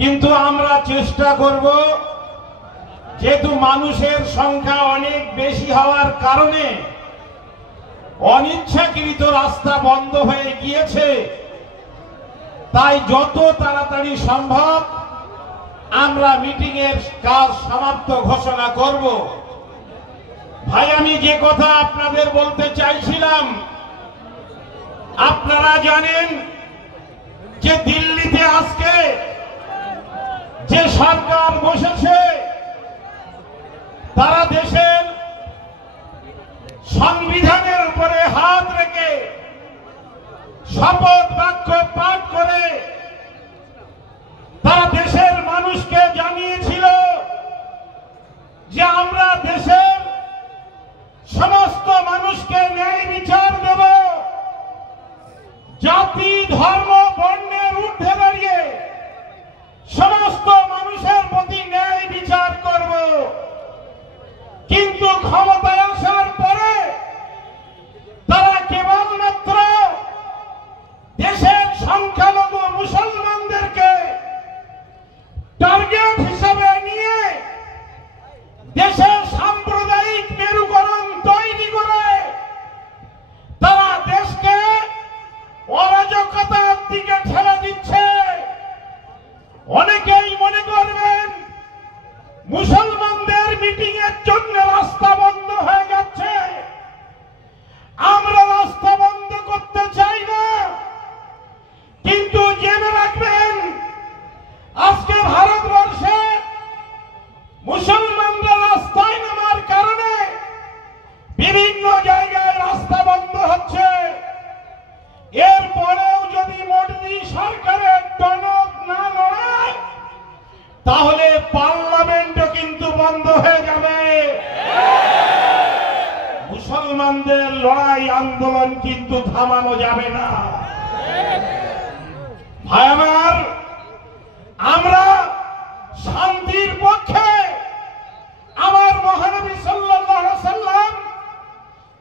কিন্তু আমরা চেষ্টা করব, যেহেতু মানুষের সংখ্যা অনেক বেশি হওয়ার কারণে অনিচ্ছাকৃত রাস্তা বন্ধ হয়ে গিয়েছে, তাই যত তাড়াতাড়ি সম্ভব আমরা মিটিং এর কাজ সমাপ্ত ঘোষণা করব। ভাই, আমি যে কথা আপনাদের বলতে চাইছিলাম, আপনারা জানেন যে দিল্লিতে আজকে যে সরকার বসেছে, তারা দেশের সংবিধানের উপরে হাত রেখে শপথ বাক্য পাঠ করে তারা দেশের মানুষকে জানিয়েছিল যে আমরা দেশের সমস্ত মানুষকে ন্যায় বিচার দেব, জাতি ধর্ম বর্ণের ঊর্ধ্বে দাঁড়িয়ে সমস্ত মানুষের প্রতি ন্যায় বিচার করব। কিন্তু ক্ষমতায় আসার পরে তারা কেবলমাত্র দেশের সংখ্যালঘু মুসলমানদেরকে টার্গেট হিসেবে নিয়ে দেশের সাম্প্রদায়িক মেরুকরণ তৈরি করে তারা দেশকে অরাজকতার দিকে ঠেলে দিচ্ছে। অনেকেই মনে করবেন মুসলমানদের মিটিং এর জন্য রাস্তা বন্ধ হয়ে যাচ্ছে। আমরা রাস্তা বন্ধ করতে চাই না, কিন্তু জেনে রাখবেন আজকে ভারতবর্ষে মুসলমানরা রাস্তায় নামার কারণে বিভিন্ন জায়গায় রাস্তা বন্ধ হচ্ছে। এরপরেও যদি মোদী সরকারের টনক না লড়ে, তাহলে পার্লামেন্টও কিন্তু বন্ধ হয়ে যাবে। মুসলমানদের লড়াই আন্দোলন কিন্তু থামানো যাবে না। ভাই আমার, আমরা শান্তির পক্ষে। আমার মহানবী সাল্লাল্লাহু আলাইহি সাল্লাম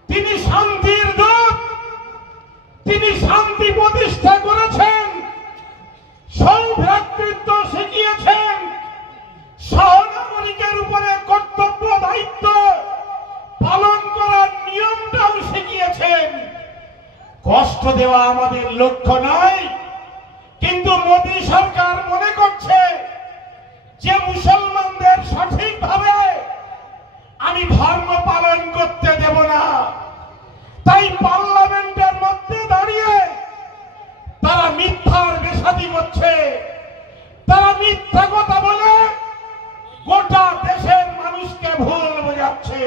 তিনি শান্তির দূত, তিনি শান্তি প্রতিষ্ঠা করেছেন, সৌভ্রাতৃত্ব শিখিয়েছেন, সহনাগরিকের উপরে কর্তব্য দায়িত্ব পালন করার নিয়মটাও শিখিয়েছেন। কষ্ট দেওয়া আমাদের লক্ষ্য নয়, কিন্তু মোদী সরকার মনে করছে যে মুসলমানদের সঠিকভাবে আমি ধর্ম পালন করতে দেব না। তাই পার্লামেন্টের মধ্যে দাঁড়িয়ে তারা মিথ্যার বেশাদি করছে, তারা মিথ্যা কথা বলে গোটা দেশের মানুষকে ভুল বোঝাচ্ছে।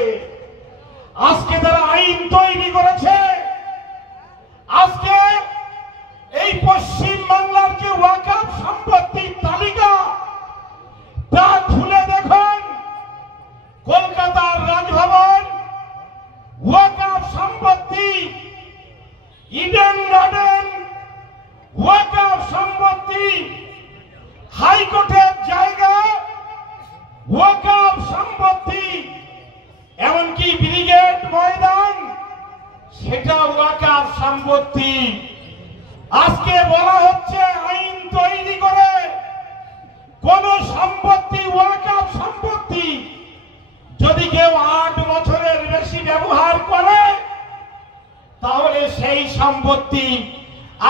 আজকে তারা আইন তৈরি করেছে। আজকে এই পশ্চিম বাংলার যে ওয়াকফ সম্পত্তির তালিকা, তা খুলে দেখুন। কলকাতার রাজভবন ওয়াকফ সম্পত্তি, ইডেন গার্ডেন ওয়াকফ সম্পত্তি, হাইকোর্টের জায়গা ওয়াকফ সম্পত্তি, এমনকি ব্রিগেড ময়দান সেটা ওয়াকফ সম্পত্তি। আজকে বলা হচ্ছে আইন তৈরি করে কোন সম্পত্তি ওয়াকফ সম্পত্তি যদি কেউ 8 বছরের বেশি ব্যবহার করে, তাহলে সেই সম্পত্তি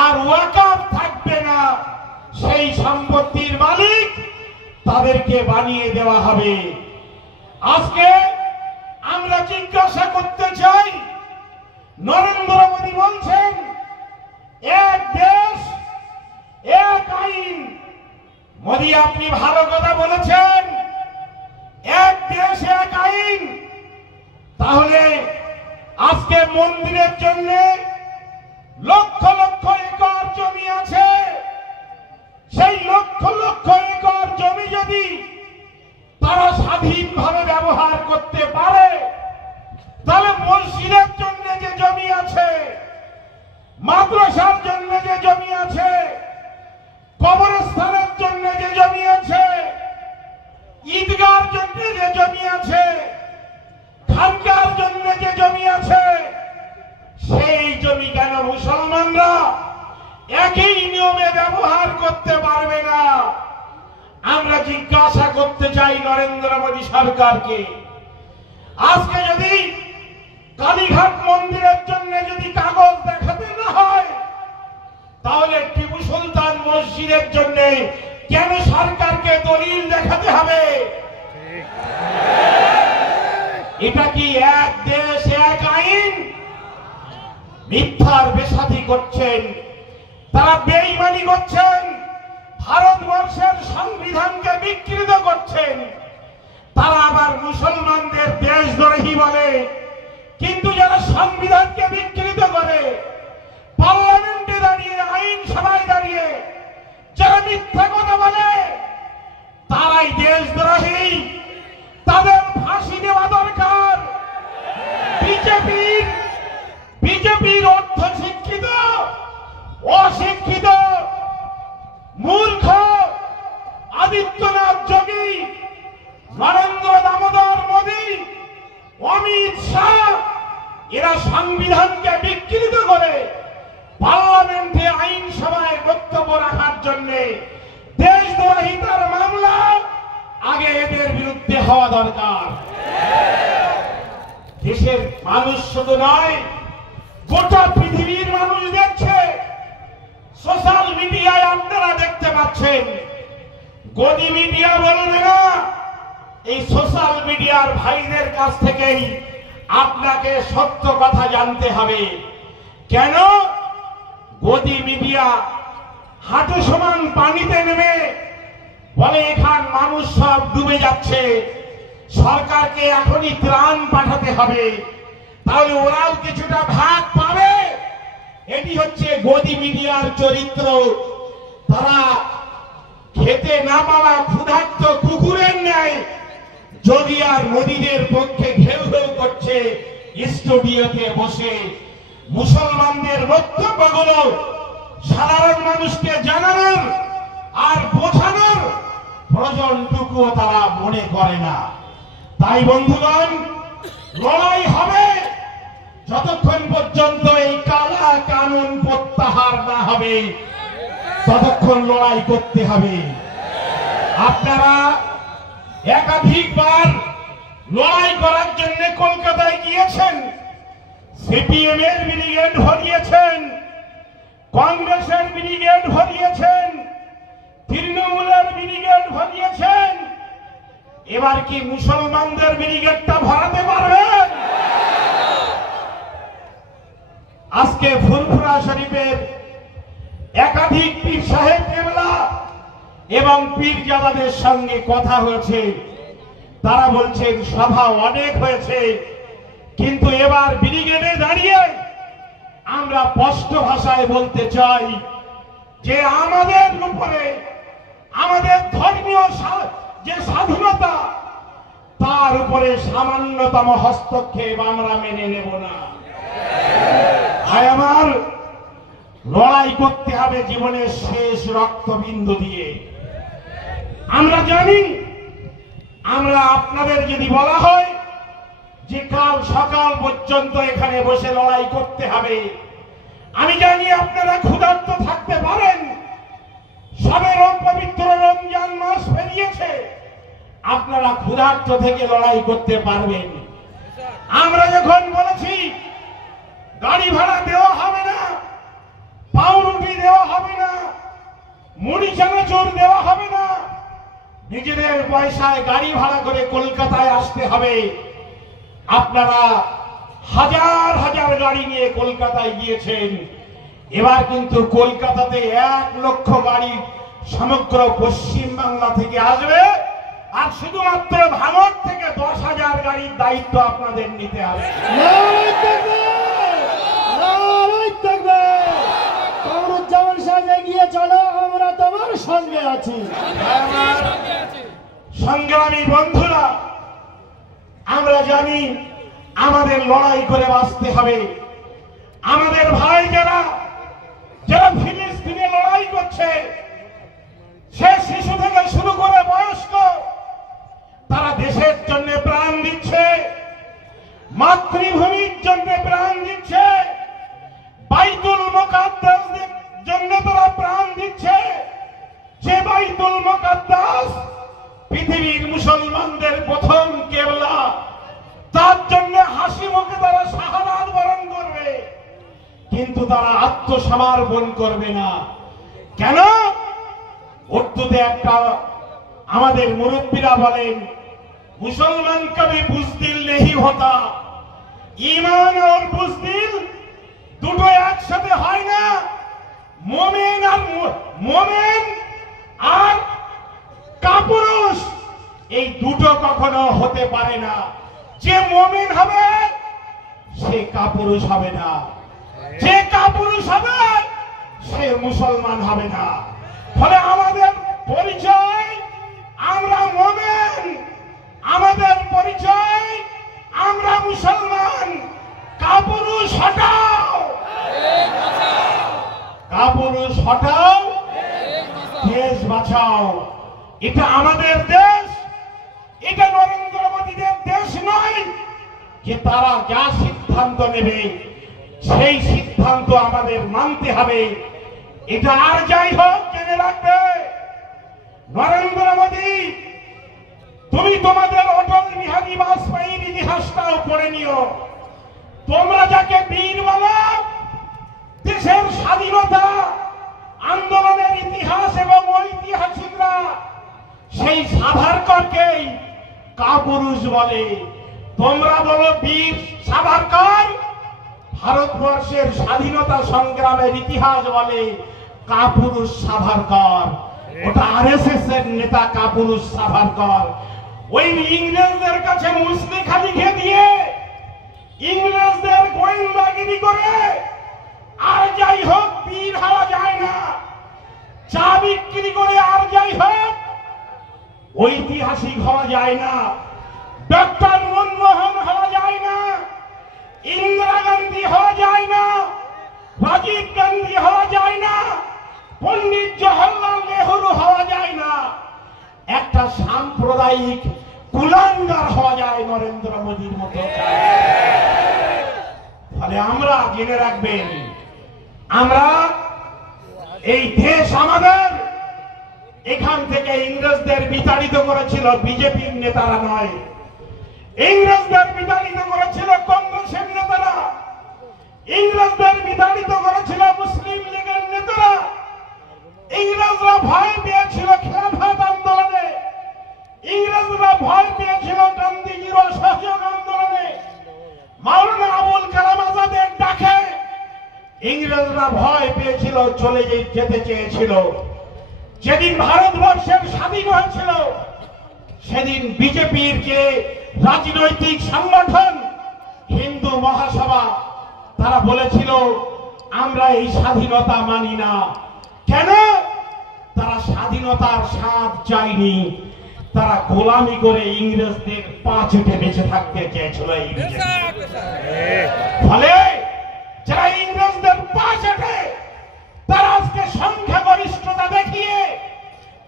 আর ওয়াকফ থাকবে না, সেই সম্পত্তির মালিক তাদেরকে বানিয়ে দেওয়া হবে। আজকে আমরা জিজ্ঞাসা করতে চাই, নরেন্দ্র মোদী বলছেন এক দেশ এক আইন। মোদী, আপনি ভালো কথা বলেছেন, এক দেশ এক আইন। তাহলে আজকে মন্দিরের জন্য লক্ষ লক্ষ একর জমি আছে, সেই লক্ষ লক্ষ একর জমি যদি তারা স্বাধীনভাবে ব্যবহার করতে পারে, তাহলে মসজিদের জন্য যে জমি আছে, মাদ্রাসার জন্য যে জমি আছে, কবরস্থানের জন্য যে জমি আছে, ঈদগার জন্য যে জমি আছে, খানকার জন্য যে জমি আছে, সেই জমি কেন মুসলমানরা একই নিয়মে ব্যবহার করতে পারবে না? আমরা জিজ্ঞাসা করতে চাই নরেন্দ্র মোদী সরকারকে, আজকে যদি কালীঘাট মন্দিরের জন্য যদি কাগজ দেখাতে না হয়, তাহলে টিপু সুলতান মসজিদের জন্য কেন সরকারকে দলিল দেখাতে হবে? এটা কি এক দেশ এক আইন? মিথ্যার বেসাতি করছেন, তারা বেঈমানি করছেন, ভারতবর্ষের সংবিধানকে বিকৃত করছেন। তারা আবার মুসলমানদের দেশদ্রোহী বলে, কিন্তু যারা সংবিধানকে বিকৃত করে, পার্লামেন্টে দাঁড়িয়ে, আইনসভায় দাঁড়িয়ে যারা মিথ্যা কথা বলে, তারাই দেশদ্রোহী। তাদের ফাঁসি দেওয়া দরকার। বিজেপির অর্ধশিক্ষিত, অশিক্ষিত, মূর্খ আদিত্যনাথ যোগী, নরেন্দ্র দামোদর মোদী, অমিত শাহ, এরা সংবিধানকে বিকৃত করে পার্লামেন্টে আইনসভায় বক্তব্য রাখার জন্য দেশদ্রোহিতার মামলা আগে এদের বিরুদ্ধে হওয়া দরকার। দেশের মানুষ শুধু নয়, গোটা পৃথিবীর মানুষ দেখছে, সোশ্যাল মিডিয়ায় আপনারা দেখতে পাচ্ছেন। গদি মিডিয়া বলবে না, এই সোশ্যাল মিডিয়ার ভাইদের কাছ থেকেই আপনাকে সত্য কথা জানতে হবে। কেন? গদি মিডিয়া হাঁটু সমান পানিতে নেমে বলে এখান মানুষ সব ডুবে যাচ্ছে, সরকারকে এখনই ত্রাণ পাঠাতে হবে, তাহলে ওরাও কিছুটা ভাগ পাবে। এটি হচ্ছে গদি মিডিয়ার চরিত্র। তারা খেতে না পাওয়া ক্ষুধার্ত কুকুরের ন্যায় যোগী আর মোদীদের পক্ষে ঘেউ ঘেউ করছে স্টুডিওতে বসে। মুসলমানদের বক্তব্যগুলো সাধারণ মানুষকে জানানোর আর বোঝানোর প্রয়োজনটুকুও তারা মনে করে না। তাই বন্ধুগণ, লড়াই হবে যতক্ষণ পর্যন্ত এই কালা কানুন প্রত্যাহার না হবে, ততক্ষণ লড়াই করতে হবে। আপনারা একাধিকবার লড়াই করার জন্য কলকাতায় গিয়েছেন, সিপিএম এর ব্রিগেড ভরিয়েছেন, কংগ্রেসের ব্রিগেড ভরিয়েছেন, তৃণমূলের ব্রিগেড ভরিয়েছেন। এবার কি মুসলমানদের ব্রিগেডটা ভরাতে পারবেন? আজকে ফুরফুরা শরীফের একাধিক পীর সাহেব কেবলা এবং পীরজাদাদের সঙ্গে কথা হয়েছে। তারা বলছেন সভা অনেক হয়েছে, কিন্তু এবার ব্রিগেডে দাঁড়িয়ে আমরা স্পষ্ট ভাষায় বলতে চাই যে আমাদের উপরে, আমাদের ধর্মীয় যে স্বাধীনতা, তার উপরে সামান্যতম হস্তক্ষেপ আমরা মেনে নেব না। আমার লড়াই করতে হবে জীবনের শেষ রক্তবিন্দু দিয়ে। আমরা জানি, আমরা আপনাদের যদি বলা হয় যে কাল সকাল পর্যন্ত এখানে বসে লড়াই করতে হবে, আমি জানি আপনারা ক্ষুধার্ত থাকতে পারেন। সবে পবিত্র রমজান মাস পেরিয়েছে, আপনারা ক্ষুধার্ত থেকে লড়াই করতে পারবেন। আমরা যখন বলেছি গাড়ি ভাড়া দেওয়া হবে না, পাউরুটি দেওয়া হবে না, মুড়ি চানাচুর দেওয়া হবে না, নিজেদের পয়সায় গাড়ি ভাড়া করে কলকাতায় আসতে হবে, আপনারা হাজার হাজার গাড়ি নিয়ে কলকাতায় গিয়েছেন। এবার কিন্তু কলকাতাতে 1 লক্ষ গাড়ি সমগ্র পশ্চিম বাংলা থেকে আসবে, আর শুধুমাত্র ভাঙড় থেকে 10,000 গাড়ির দায়িত্ব আপনাদের নিতে হবে। এগিয়ে চলো, আমরা তোমার সঙ্গে আছি। সংগ্রামী বন্ধুরা, আমরা জানি আমাদের লড়াই করে বাঁচতে হবে। আমাদের ভাই যারা যারা ফিলিস্তিনে লড়াই করছে, সে শিশু থেকে শুরু করে বয়স্ক, তারা দেশের জন্য প্রাণ দিচ্ছে, মাতৃভূমির জন্য প্রাণ দিচ্ছে, বাইতুল মুকাদ্দাসের জন্য তারা প্রাণ দিচ্ছে। যে বাইতুল মুকাদ্দাস পৃথিবীর মুসলমানদের প্রথম কেবলা, তার জন্য হাসি মুখে তারা শাহাদাত বরণ করবে, কিন্তু তারা আত্মসমর্পণ করবে না। কেন? উর্দুতে একটা আমাদের মুরব্বীরা বলেন, মুসলমান কবি বুজদিল নেহি হতা। ঈমান আর বুজদিল দুটো একসাথে হয় না। মোমেন আর কাপুরুষ এই দুটো কখনো হতে পারে না। যে মোমেন হবে সে কাপুরুষ হবে না, যে কাপুরুষ হবে সে মুসলমান হবে না। ফলে আমাদের পরিচয় আমরা মোমেন, আমাদের পরিচয় আমরা মুসলমান। কাপুরুষ হটাও, কাপুরুষ হটাও, দেশ বাঁচাও। এটা আমাদের দেশ, এটা নরেন্দ্র মোদীদের দেশ নয় যে তারা যা সিদ্ধান্ত নেবে সেই সিদ্ধান্ত আমাদের মানতে হবে। এটা আর যাই হোক জেনে রাখবে, নরেন্দ্র মোদী তুমি তোমাদের অটল বিহারী বাজপেয়ীর ইতিহাসটাও পড়ে নিও। তোমরা যাকে বীর বলো, দেশের স্বাধীনতা আন্দোলনের ইতিহাস এবং ঐতিহাসিকরা সেই সাভারকরকেই কাপুরুষ বলে। তোমরা বলো বীর সাভারকর, ভারতবর্ষের স্বাধীনতা সংগ্রামের ইতিহাস বলে কাপুরুষ সাভারকর। ওটা আরএসএস এর নেতা কাপুরুষ সাভারকর। ওই ইংরেজদের কাছে মুসলিখা লিখে দিয়ে ইংরেজদের গোয়েন্দাগিরি করে আর যাই হোক বীর হওয়া যায় না। চা বিক্রি করে আর যাই হোক ঐতিহাসিক হওয়া যায় না। ডক্টর মনমোহন হওয়া যায় না, ইন্দিরা গান্ধী হওয়া যায় না, রাজীব গান্ধী হওয়া যায় না, পণ্ডিত জওহরলাল নেহরু হওয়া যায় না। একটা সাম্প্রদায়িক কুলাঙ্গার হওয়া যায় নরেন্দ্র মোদীর মতো। ফলে আমরা জেনে রাখবেন, আমরা এই দেশ আমাদের। এখান থেকে ইংরেজদের বিতাড়িত করেছিল বিজেপির নেতারা নয়, ইংরেজদের বিতাড়িত করেছিল কংগ্রেসের নেতারা, ইংরেজদের বিতাড়িত করেছিল মুসলিম লীগের নেতারা। ইংরেজরা ভয় পেয়েছিল খেলাফত আন্দোলনে, ইংরেজরা ভয় পেয়েছিল গান্ধীজির অসহযোগ আন্দোলনে, মাওলানা আবুল কালাম আজাদের ডাকে ইংরেজরা ভয় পেয়েছিল, চলে যেতে চেয়েছিল। যেদিন ভারতবর্ষের স্বাধীন হয়েছিল সেদিন বিজেপির যে রাজনৈতিক সংগঠন হিন্দু মহাসভা, তারা বলেছিল আমরা এই স্বাধীনতা মানি না। কেন? তারা স্বাধীনতার স্বাদ চায়নি, তারা গোলামি করে ইংরেজদের পা চেটে বেঁচে থাকতে চেয়েছিল। ফলে যারা ইংরেজদের পা চেটে তারা আজকে সংখ্যাগরিষ্ঠতা দেখিয়ে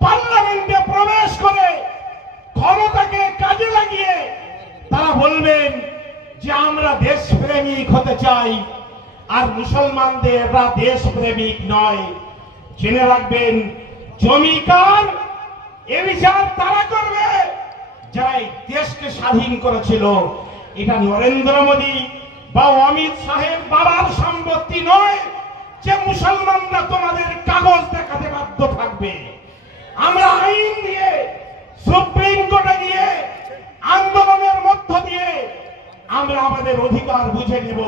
পার্লামেন্টে প্রবেশ করে ক্ষমতাকে কাজে লাগিয়ে তারা বলবেন যে আমরা দেশপ্রেমিক হতে চাই, আর মুসলমানদেররা দেশপ্রেমিক নয়। জেনে রাখবেন, জমিকার এ বিচার তারা করবে যারা এই দেশকে স্বাধীন করেছিল। এটা নরেন্দ্র মোদী বা অমিত শাহের বাবার সম্পত্তি নয় যে মুসলমানরা তোমাদের কাগজ দেখাতে বাধ্য থাকবে। আমরা আইন দিয়ে সুপ্রিম কোর্টে গিয়ে আন্দোলনের মধ্য দিয়ে আমরা আমাদের অধিকার বুঝে নেব।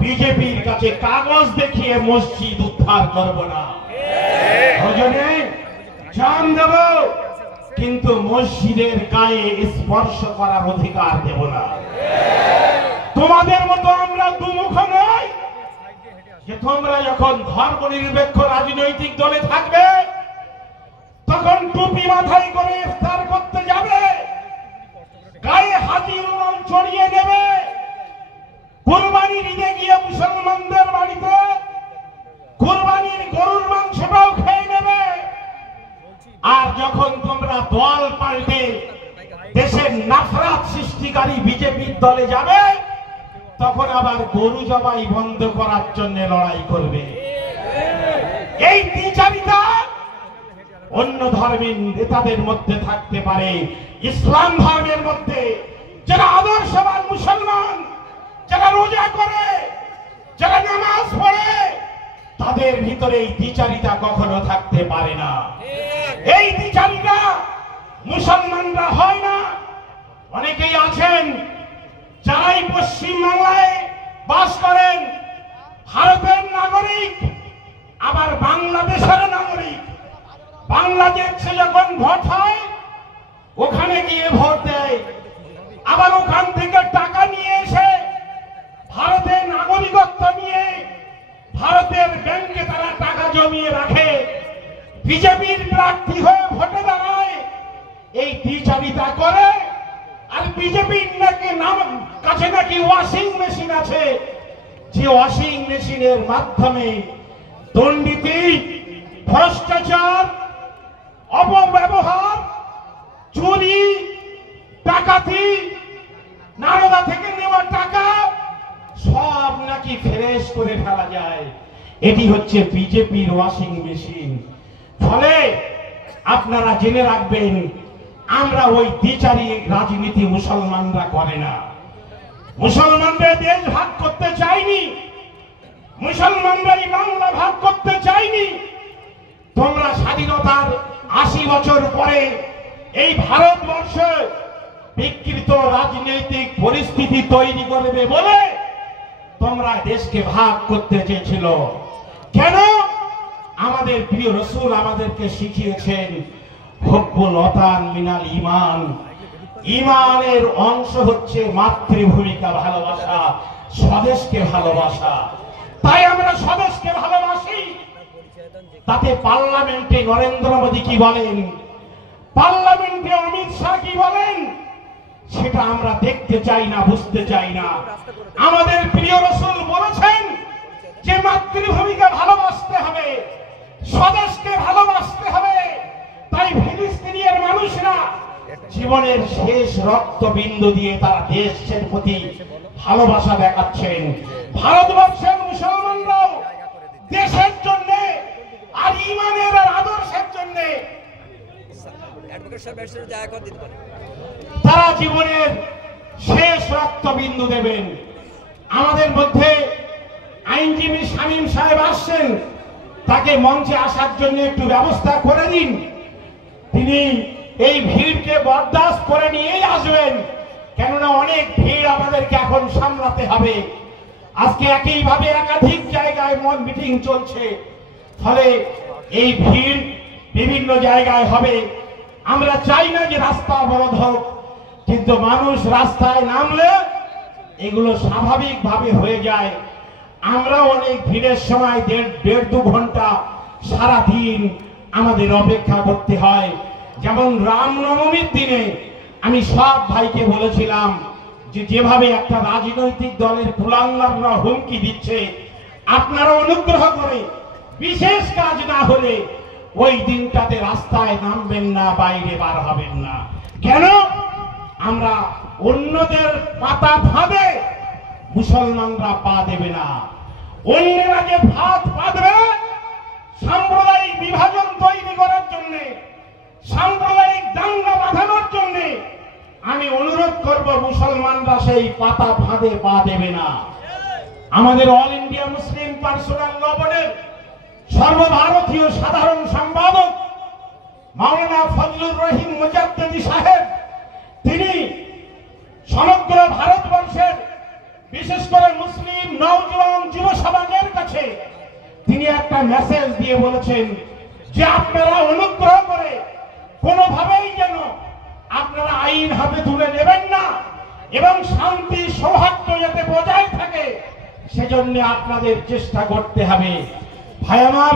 বিজেপির কাছে কাগজ দেখিয়ে মসজিদ উদ্ধার করব না, প্রয়োজনে জান দেব, কিন্তু মসজিদের গায়ে স্পর্শ করার অধিকার দেব না। তোমাদের মতো আমরা দুমুখ নই যে তোমরা যখন ধর্ম নিরপেক্ষ রাজনৈতিক দলে থাকবে তখন টুপি মাথায় করে ইফতার করতে যাবে, গায়ে হাতির রং ছড়িয়ে দেবে, কুরবানির ঈদে গিয়ে মুসলমানদের বাড়িতে কুরবানির গরুর মাংসটাও খেয়ে নেবে। আর যখন তোমরা দল পাল্টে দেশের নাফরাত সৃষ্টিকারী বিজেপির দলে যাবে তখন আবার গরু জবাই বন্ধ করার জন্য লড়াই করবে। এই দ্বিচারিতা অন্য ধর্মের নেতাদের মধ্যে থাকতে পারে, ইসলাম ধর্মের মধ্যে যারা আদর্শবান মুসলমান, যারা রোজা করে, যারা নামাজ পড়ে, তাদের ভিতরে এই দ্বিচারিতা কখনো থাকতে পারে না। এই দ্বিচারিতা মুসলমানরা হয় না। অনেকেই আছেন যারাই পশ্চিম বাংলায় বাস করেন, ভারতের নাগরিক, আবার বাংলাদেশের নাগরিক। বাংলাদেশে যখন ভোট হয় ওখানে গিয়ে ভোট দেয়, আবার ওখান থেকে টাকা নিয়ে এসে ভারতের নাগরিকত্ব নিয়ে ভারতের ব্যাংকে তারা টাকা জমিয়ে রাখে, বিজেপির প্রার্থী হয়ে ভোটে দাঁড়ায়। এই দ্বিচারিতা করে। আর বিজেপির কাছে নাকি ওয়াশিং মেশিন আছে, যে ওয়াশিং মেশিনের মাধ্যমে দুর্নীতি, ভ্রষ্টাচার, অপব্যবহার, চুরি, ডাকাতি, নারদা থেকে নেওয়া টাকা সব নাকি ফ্রেশ করে ফেলা যায়। এটি হচ্ছে বিজেপির ওয়াশিং মেশিন। ফলে আপনারা জেনে রাখবেন, আমরা ওই দ্বিচারী রাজনীতি মুসলমানরা করে না। মুসলমানরা দেশ ভাগ করতে চাইনি, মুসলমানরা এই বাংলা ভাগ করতে চাইনি। তোমরা স্বাধীনতার 80 বছর পরে এই ভারতবর্ষে বিকৃত রাজনৈতিক পরিস্থিতি তৈরি করবে বলে তোমরা দেশকে ভাগ করতে চেয়েছিল। কেন? আমাদের প্রিয় রাসূল আমাদেরকে শিখিয়েছেন হুব্বুল ওয়াতান মিনাল ঈমান। ঈমানের অংশ হচ্ছে মাতৃভূমিকে ভালোবাসা, স্বদেশকে ভালোবাসা। তাই আমরা স্বদেশকে ভালোবাসি। তাতে পার্লামেন্টে নরেন্দ্র মোদী কি বলেন, পার্লামেন্টে অমিত শাহ কি বলেন, সেটা আমরা দেখতে চাই না, বুঝতে চাই না। আমাদের প্রিয় রাসূল বলেছেন যে মাতৃভূমিকে ভালোবাসতে হবে, স্বদেশকে ভালোবাসতে হবে। তাই ফিলিস্তিনের মানুষরা জীবনের শেষ রক্তবিন্দু দিয়ে তারা দেশের প্রতি ভালোবাসা দেখাচ্ছেন। ভারতবর্ষের মুসলমানরাও দেশের জন্য আর ঈমানের আর আদর্শের জন্য তারা জীবনের শেষ রক্তবিন্দু দেবেন। আমাদের মধ্যে আইনজীবী শামীম সাহেব আসছেন, তাকে মঞ্চে আসার জন্য একটু ব্যবস্থা করে দিন। তিনি এই ভিড়কে বরদাস্ত করে নিয়েই আসবেন, কেননা অনেক ভিড় আমাদেরকে এখন সামলাতে হবে। আজকে একইভাবে একাধিক জায়গায় মিটিং চলছে, ফলে এই ভিড় বিভিন্ন জায়গায় হবে। আমরা চাই না যে রাস্তা অবরোধ হোক, কিন্তু মানুষ রাস্তায় নামলে এগুলো স্বাভাবিকভাবে হয়ে যায়। আমরা অনেক ভিড়ের সময় দেড় দু ঘন্টা সারাদিন আমাদের অপেক্ষা করতে হয়। যেমন রামনবমীর দিনে আমি সব ভাইকে বলেছিলাম যে যেভাবে একটা রাজনৈতিক দলের কুলাঙ্গাররা হুমকি দিচ্ছে, আপনারা অনুগ্রহ করে বিশেষ কাজ না হলে ওই দিনটাতে রাস্তায় নামবেন না, বাইরে বার হবেন না। কেন? আমরা অন্যদের পাতা ফাঁদে মুসলমানরা পা দেবে না। অন্যরা যে ফাঁদ পাতবে সাম্প্রদায়িক বিভাজন তৈরি করার জন্য, সাম্প্রদায়িক দাঙ্গা বাঁধানোর জন্য, আমি অনুরোধ করব মুসলমানরা সেই পাতা ফাঁদে পা দেবে না। আমাদের অল ইন্ডিয়া মুসলিম পার্সোনাল ল বোর্ডের সর্বভারতীয় সাধারণ সম্পাদক মাওলানা ফজলুর রহিম মুজাদ্দিদি সাহেব, তিনি সমগ্র ভারতবর্ষের বিশেষ করে মুসলিম নওজোয়ান যুব সমাজের কাছে তিনি একটা মেসেজ দিয়ে বলেছেন যে আপনারা অনুগ্রহ করে কোনোভাবেই যেন আপনারা আইন হাতে তুলে নেবেন না এবং শান্তি সৌহার্দ্য যাতে বজায় থাকে সেজন্য আপনাদের চেষ্টা করতে হবে। ভাই আমার,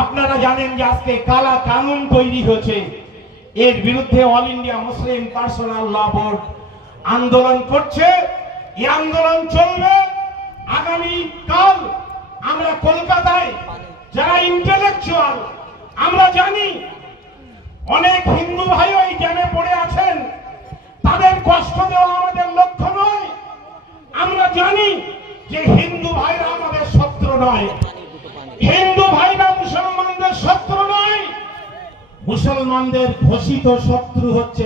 আপনারা জানেন যে আজকে কালা কানুন তৈরি হয়েছে, এর বিরুদ্ধে অল ইন্ডিয়া মুসলিম পার্সোনাল ল বোর্ড আন্দোলন করছে। এই আন্দোলন চলবে। আগামী কাল আমরা কলকাতায় যারা ইন্টেলেকচুয়াল, আমরা জানি অনেক হিন্দু ভাই ওই জ্ঞানে পড়ে আছেন, তাদের কষ্ট দেওয়া আমাদের লক্ষ্য নয়। আমরা জানি যে হিন্দু ভাইরা আমাদের শত্রু নয়, হিন্দু ভাইরা মুসলমানদের শত্রু নয়। মুসলমানদের ঘোষিত শত্রু হচ্ছে